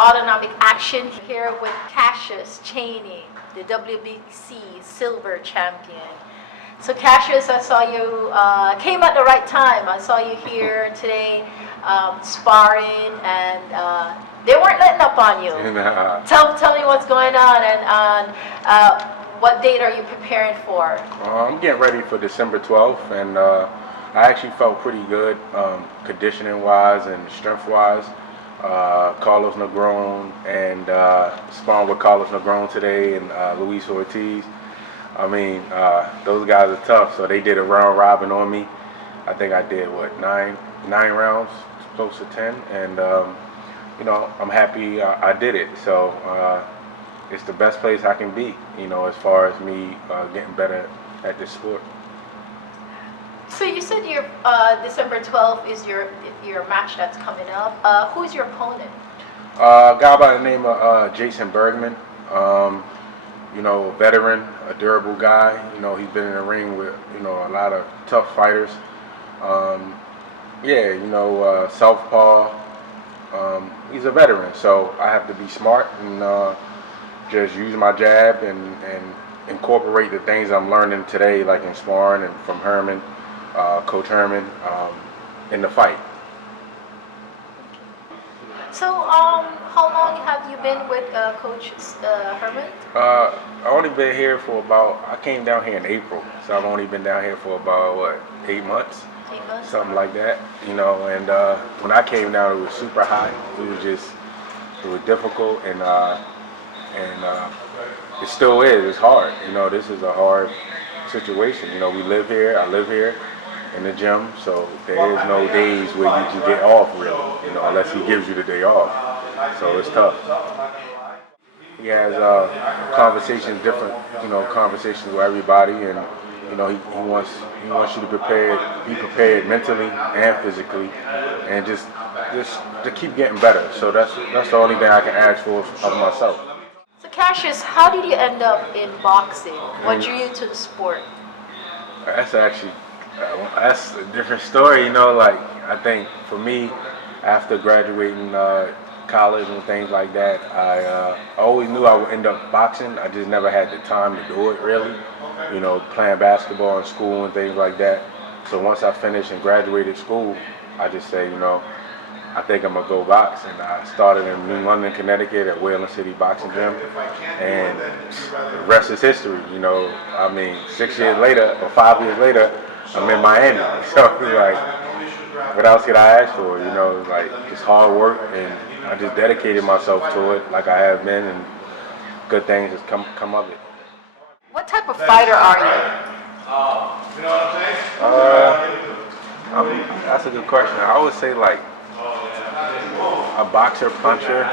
autonomic action here with Cassius Chaney, the WBC silver champion. So Cassius, I saw you came at the right time. I saw you here today sparring, and they weren't letting up on you. Tell me what's going on, and what date are you preparing for? I'm getting ready for December 12th, and I actually felt pretty good conditioning-wise and strength-wise. Carlos Negron and sparring with Carlos Negron today and Luis Ortiz. I mean, those guys are tough, so they did a round robin on me. I think I did, what, nine rounds, close to 10, and you know, I'm happy I did it. So it's the best place I can be, you know, as far as me getting better at this sport. So you said your December 12th is your match that's coming up. Who's your opponent? A guy by the name of Jason Bergman. You know, a veteran, a durable guy. You know, he's been in the ring with, you know, a lot of tough fighters. Yeah, you know, southpaw. He's a veteran, so I have to be smart and just use my jab and incorporate the things I'm learning today, like in sparring and from Herman, Coach Herman, in the fight. So, how long have you been with Coach Herman? I've only been here for about, I came down here in April, so I've only been down here for about, what, 8 months? 8 months? Something like that, you know, and when I came down, it was super hot. It was difficult, and it still is. It's hard, you know. This is a hard situation. You know, we live here. I live here in the gym, so there is no days where you can get off, really, you know, unless he gives you the day off. So it's tough. He has conversations, different, you know, conversations with everybody, and you know, he wants you to be prepared mentally and physically, and just to keep getting better. So that's the only thing I can ask for of myself. So Cassius, how did you end up in boxing? What drew you to the sport? That's actually that's a different story. You know, like I think for me, after graduating college and things like that, I always knew I would end up boxing. I just never had the time to do it, really. You know, playing basketball in school and things like that. So once I finished and graduated school, I just say, you know, I think I'm gonna go box. And I started in New London, Connecticut at Wayland City Boxing Gym, and the rest is history. You know, I mean, 6 years later or 5 years later, I'm in Miami. So like, what else could I ask for? You know, like, it's hard work, and I just dedicated myself to it like I have been, and good things just come of it. What type of fighter are you? You know what I'm saying? That's a good question. I would say like a boxer, puncher.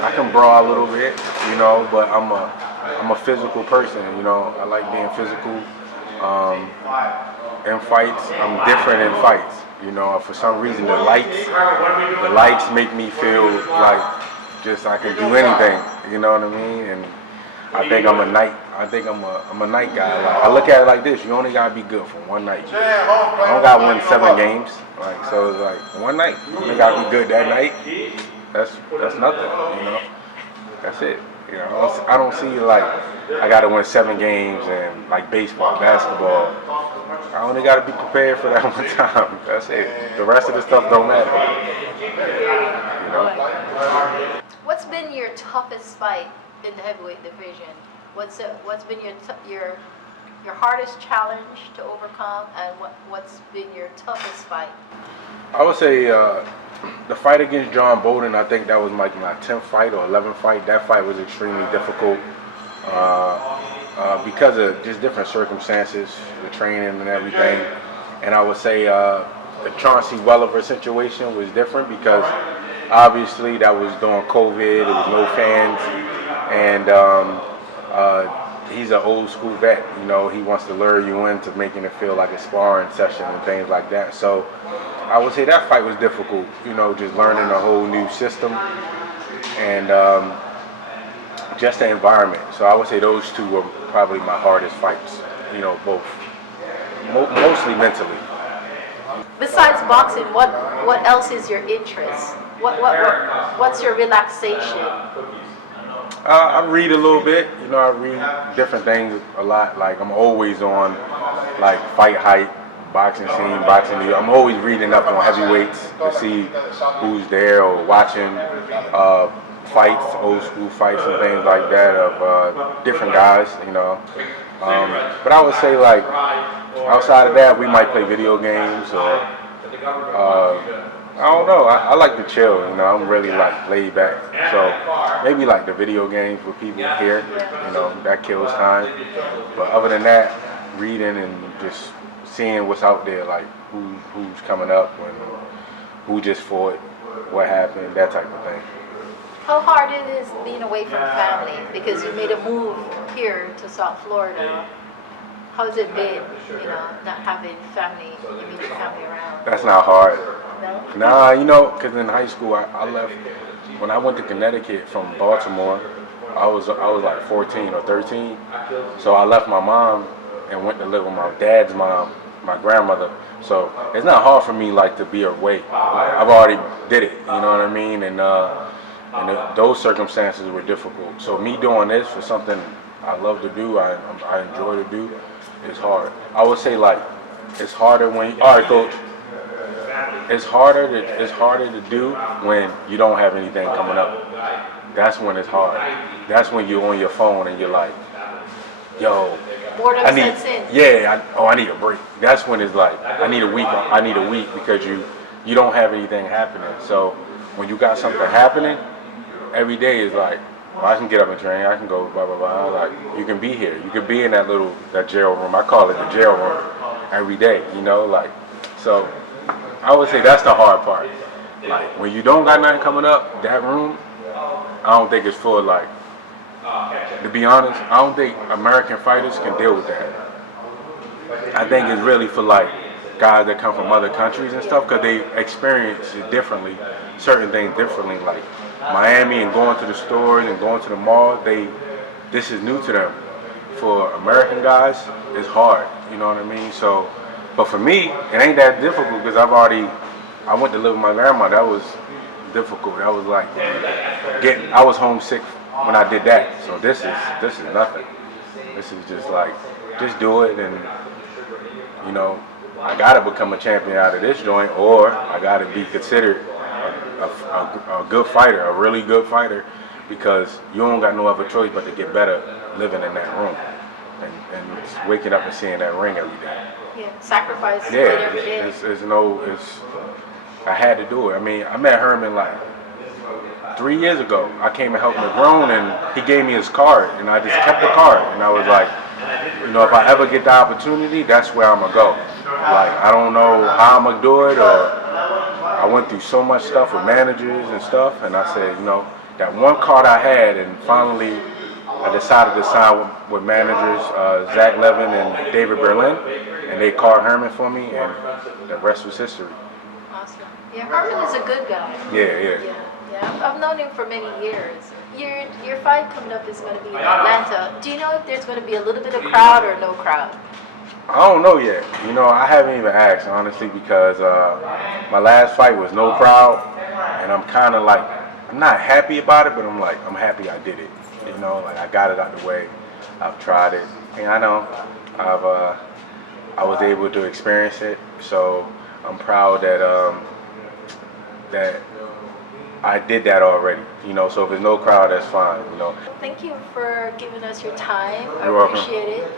I can brawl a little bit, you know, but I'm a physical person. You know, I like being physical. In fights, I'm different in fights. You know, for some reason the lights make me feel like just I can do anything. You know what I mean? And I think I'm a night guy. Like, I look at it like this: you only gotta be good for one night. I don't gotta win 7 games. Like, so it's like one night. You only gotta be good that night. That's nothing. You know, that's it. You know, I don't see like I gotta win 7 games and like baseball, basketball. I only gotta be prepared for that one time. That's it. The rest of the stuff don't matter. You know. What's been your toughest fight in the heavyweight division? What's been your hardest challenge to overcome, and what's been your toughest fight? I would say the fight against John Bolden. I think that was like my 10th fight or 11th fight. That fight was extremely difficult because of just different circumstances, the training and everything. And I would say the Chauncey Welliver situation was different because obviously that was during COVID. There was no fans. And he's an old school vet, you know. He wants to lure you into making it feel like a sparring session and things like that. So I would say that fight was difficult, you know, just learning a whole new system and just the environment. So I would say those two were probably my hardest fights, you know, both, mostly mentally. Besides boxing, what else is your interest? What's your relaxation? I read a little bit. You know, I read different things a lot. Like I'm always on like Fight Hype, boxing scene, boxing news. I'm always reading up on heavyweights to see who's there or watching fights, old school fights and things like that of different guys. You know, but I would say like outside of that, we might play video games or. I don't know. I like to chill. You know, I'm really like laid back. So maybe like the video games with people here. You know, that kills time. But other than that, reading and just seeing what's out there, like who's coming up and who just fought, what happened, that type of thing. How hard it is being away from family because you made a move here to South Florida. How's it been? You know, not having family, immediate family around. That's not hard. No? Nah, you know, because in high school I left, when I went to Connecticut from Baltimore, I was like 14 or 13. So I left my mom and went to live with my dad's mom, my grandmother. So it's not hard for me like to be away. I've already did it, you know what I mean? And those circumstances were difficult. So me doing this for something I love to do, I enjoy to do, is hard. I would say like it's harder when, all right, Coach. It's harder to do when you don't have anything coming up. That's when it's hard. That's when you're on your phone and you're like, yo, Boredom I need, sets in. yeah, I need a break. That's when it's like, I need a week because you don't have anything happening. So when you got something happening, every day is like, well, I can get up and train, I can go blah, blah, blah. Like, you can be here. You can be in that jail room. I call it the jail room every day, you know, like, so I would say that's the hard part. Like, when you don't got nothing coming up, that room, I don't think it's full. Like, to be honest, I don't think American fighters can deal with that. I think it's really for like guys that come from other countries and stuff because they experience it differently, certain things differently. Like Miami and going to the stores and going to the mall, this is new to them. For American guys, it's hard. You know what I mean? So. But for me, it ain't that difficult because I went to live with my grandma. That was difficult. That was like I was homesick when I did that. So this is nothing. This is just like, just do it and, you know, I gotta become a champion out of this joint or I gotta be considered a good fighter, a really good fighter because you don't got no other choice but to get better living in that room and waking up and seeing that ring every day. Yeah, sacrifice every day. I had to do it. I mean, I met Herman like 3 years ago. I came and helped him grown and he gave me his card and I just kept the card and I was like, you know, if I ever get the opportunity, that's where I'm gonna go. Like, I don't know how I'm gonna do it or I went through so much stuff with managers and stuff and I said, you know, that one card I had and finally I decided to sign with managers Zach Levin and David Berlin, and they called Herman for me, and the rest was history. Awesome. Yeah, Herman is a good guy. Yeah. I've known him for many years. Your fight coming up is going to be in Atlanta. Do you know if there's going to be a little bit of crowd or no crowd? I don't know yet. You know, I haven't even asked, honestly, because my last fight was no crowd, and I'm kind of like, I'm not happy about it, but I'm like, I'm happy I did it. You know, like I got it out the way. I've tried it, and I know I was able to experience it. So I'm proud that that I did that already. You know, so if there's no crowd, that's fine. You know. Thank you for giving us your time. You're welcome. Appreciate it.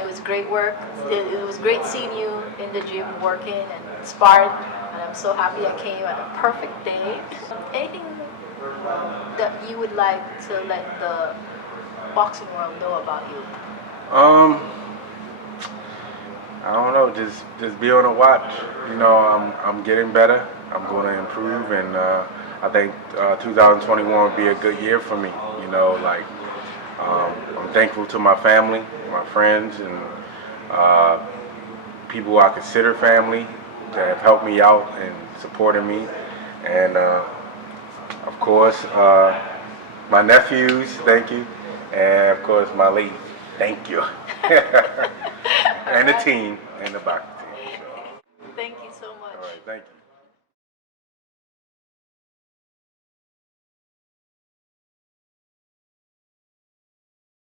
It was great work. It was great seeing you in the gym working and sparring. And I'm so happy I came at a perfect day. Anything that you would like to let the boxing world know about you? I don't know, just be on the watch. You know, I'm getting better. I'm going to improve, and I think 2021 will be a good year for me. You know, like I'm thankful to my family, my friends, and people I consider family that have helped me out and supported me, and of course my nephews, thank you, and of course my lady, thank you, and the team and the boxing team. So. Thank you so much. All right, thank you.